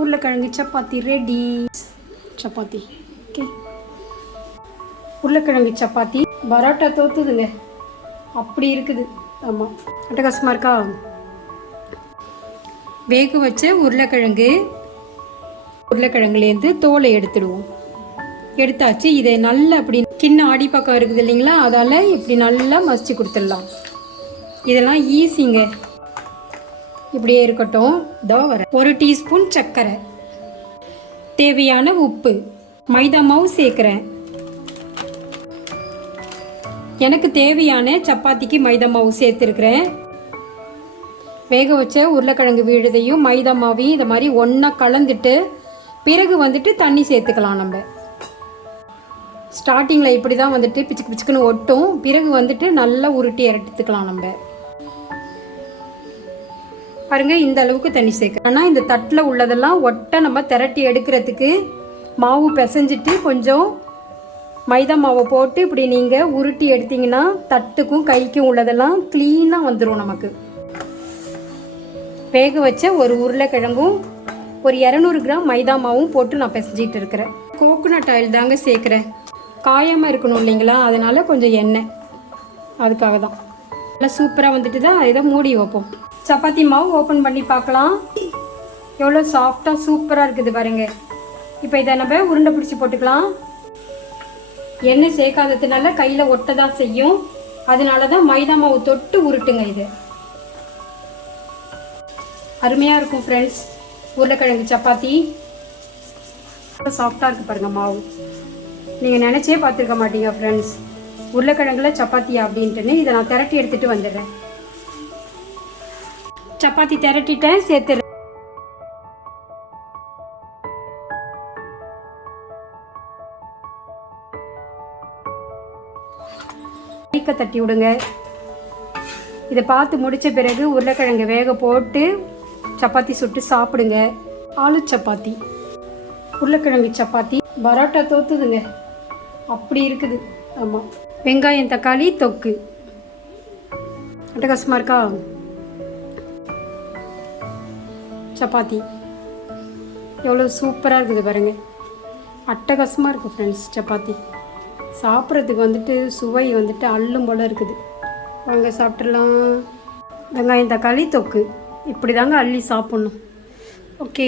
உருளைக்கிழங்கு chapati ready chapati. Okay உருளைக்கிழங்கு சப்பாத்தி. பரோட்டா தோத்துதுங்க. அப்படி இருக்குது. ஆமாம் அட்டகாசமாக இருக்கா? வேக வச்ச உருளைக்கிழங்கு உருளைக்கிழங்குலேருந்து தோலை எடுத்துடுவோம். எடுத்தாச்சு. இதை நல்லா அப்படி கிண்ண ஆடி பக்கம் இருக்குது இல்லைங்களா? அதால் இப்படி நல்லா மசிச்சு கொடுத்துடலாம். இதெல்லாம் ஈஸிங்க இப்படியே இருக்கட்டும். இதோ வர ஒரு டீஸ்பூன் சர்க்கரை. தேவையான உப்பு. மைதா மாவு சேர்க்குறேன். எனக்கு தேவையான சப்பாத்திக்கு மைதா மாவு சேர்த்துருக்குறேன். வேக வச்ச உருளைக்கிழங்கு விழுதையும் மைதா மாவையும் இதை மாதிரி ஒன்றா கலந்துட்டு பிறகு வந்துட்டு தண்ணி சேர்த்துக்கலாம் நம்ம. ஸ்டார்டிங்கில் இப்படி தான் வந்துட்டு பிச்சுக்கு பிச்சுக்குன்னு ஒட்டும். பிறகு வந்துட்டு நல்லா உருட்டி இரட்டித்துக்கலாம் நம்ம. பாருங்க இந்த அளவுக்கு தண்ணி சேர்க்கணும் ஆனால் இந்த தட்டில் உள்ளதெல்லாம் ஒட்டை நம்ம திரட்டி எடுக்கிறதுக்கு மாவு பிசைஞ்சிட்டு கொஞ்சம் மைதா மாவை போட்டு இப்படி நீங்கள் உருட்டி எடுத்தீங்கன்னா தட்டுக்கும் கைக்கும் உள்ளதெல்லாம் க்ளீனாக வந்துடும் நமக்கு. வேக வச்ச ஒரு உருளைக்கிழங்கும் ஒரு இரநூறு கிராம் மைதா மாவும் போட்டு நான் பிசைஞ்சிட்டு இருக்கிறேன். கோகோனட் ஆயில் தாங்க சேர்க்குறேன். காயாமல் இருக்கணும் இல்லைங்களா? அதனால் கொஞ்சம் எண்ணெய். அதுக்காக தான். நல்லா சூப்பராக வந்துட்டு தான் இதை மூடி வைப்போம். சப்பாத்தி மாவு ஓப்பன் பண்ணி பார்க்கலாம். எவ்வளோ சாஃப்டாக சூப்பராக இருக்குது பாருங்க. இப்போ இதை நம்ம உருண்டை பிடிச்சி போட்டுக்கலாம். எண்ணெய் சேர்க்காததுனால கையில் ஒட்ட தான் செய்யும். அதனால தான் மைதா மாவு தொட்டு உருட்டுங்க இது. அருமையாக இருக்கும் ஃப்ரெண்ட்ஸ் உருளைக்கிழங்கு சப்பாத்தி. சாஃப்டாக இருக்குது பாருங்கள் மாவு. நீங்கள் நினச்சே பார்த்துருக்க மாட்டீங்க ஃப்ரெண்ட்ஸ் உருளைக்கிழங்குல சப்பாத்தி அப்படின்ட்டுன்னு இதை நான் திரட்டி எடுத்துகிட்டு வந்துடுறேன். சப்பாத்தி திரட்டிட்டேன் சேர்த்துறேன் கைக்க தட்டி விடுங்க. இதை பார்த்து முடித்த பிறகு உருளைக்கிழங்கு வேக போட்டு சப்பாத்தி சுட்டு சாப்பிடுங்க. ஆலு சப்பாத்தி உருளைக்கிழங்கு சப்பாத்தி. பரோட்டா தோத்துதுங்க. அப்படி இருக்குது. ஆமாம் வெங்காயம் தக்காளி தொக்கு. அட்டகாசமாக இருக்கா? சப்பாத்தி. எவ்வளோ சூப்பராக இருக்குது பாருங்கள் அட்டகாசமாக இருக்குது ஃப்ரெண்ட்ஸ் சப்பாத்தி. சாப்பிட்றதுக்கு வந்துட்டு சுவை வந்துட்டு அள்ளும் போல் இருக்குது. வாங்க சாப்பிட்றலாம் வெங்காயம் தக்காளி தொக்கு. இப்படி தாங்க அள்ளி சாப்பிட்ணும். ஓகே